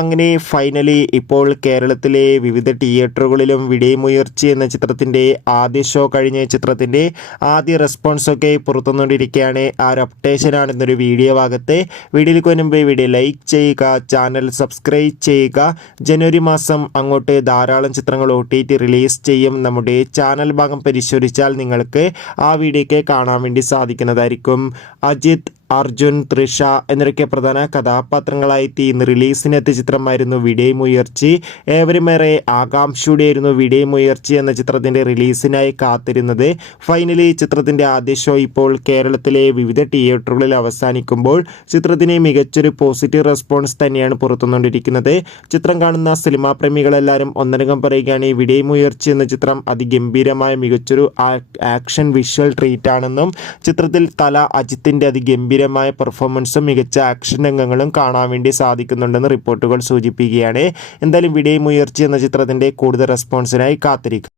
അങ്ങനെ ഫൈനലി ഇപ്പോൾ കേരളത്തിലെ വിവിധ തിയേറ്ററുകളിലും വിടേമുയർച്ചി എന്ന ചിത്രത്തിൻ്റെ ആദ്യ ഷോ കഴിഞ്ഞ ചിത്രത്തിൻ്റെ ആദ്യ റെസ്പോൺസൊക്കെ പുറത്തുനിന്നുകൊണ്ടിരിക്കുകയാണ്. ആ ഒരു അപ്ഡേഷനാണ് ഇന്നൊരു വീഡിയോ ഭാഗത്ത്. വീഡിയോയിലേക്ക് മുൻപ് വീഡിയോ ലൈക്ക് ചെയ്യുക, ചാനൽ സബ്സ്ക്രൈബ് ചെയ്യുക. ജനുവരി മാസം അങ്ങോട്ട് ധാരാളം ചിത്രങ്ങൾ OTT റിലീസ് ചെയ്യും. നമ്മുടെ ചാനൽ ഭാഗം പരിശോധിച്ചാൽ നിങ്ങൾക്ക് ആ വീഡിയോയ്ക്ക് കാണാൻ വേണ്ടി സാധിക്കുന്നതായിരിക്കും. അജിത്, അർജുൻ, തൃഷ എന്നൊക്കെ പ്രധാന കഥാപാത്രങ്ങളായി ഇന്ന് റിലീസിനെത്തിയ ചിത്രമായിരുന്നു വിടേമുയർച്ചി. ഏവരുമേറെ ആകാംക്ഷയോടെയായിരുന്നു വിടേമുയർച്ചി എന്ന ചിത്രത്തിൻ്റെ റിലീസിനായി കാത്തിരുന്നത്. ഫൈനലി ചിത്രത്തിൻ്റെ ആദ്യ ഷോ ഇപ്പോൾ കേരളത്തിലെ വിവിധ തിയേറ്ററുകളിൽ അവസാനിക്കുമ്പോൾ ചിത്രത്തിന് മികച്ചൊരു പോസിറ്റീവ് റെസ്പോൺസ് തന്നെയാണ് പുറത്തുകൊണ്ടിരിക്കുന്നത്. ചിത്രം കാണുന്ന സിനിമാ പ്രേമികളെല്ലാവരും ഒന്നടങ്കം പറയുകയാണ് വിടേമുയർച്ചി എന്ന ചിത്രം അതിഗംഭീരമായ മികച്ചൊരു ആക്ഷൻ വിഷ്വൽ ട്രീറ്റ് ആണെന്നും ചിത്രത്തിൽ തല അജിത്തിൻ്റെ അതിഗംഭീരമായ പെർഫോമൻസും മികച്ച ആക്ഷൻ രംഗങ്ങളും കാണാൻ വേണ്ടി സാധിക്കുന്നുണ്ടെന്ന് റിപ്പോർട്ടുകൾ സൂചിപ്പിക്കുകയാണ്. എന്തായാലും വിടേമുയർച്ചി എന്ന ചിത്രത്തിൻ്റെ കൂടുതൽ റെസ്പോൺസിനായി കാത്തിരിക്കും.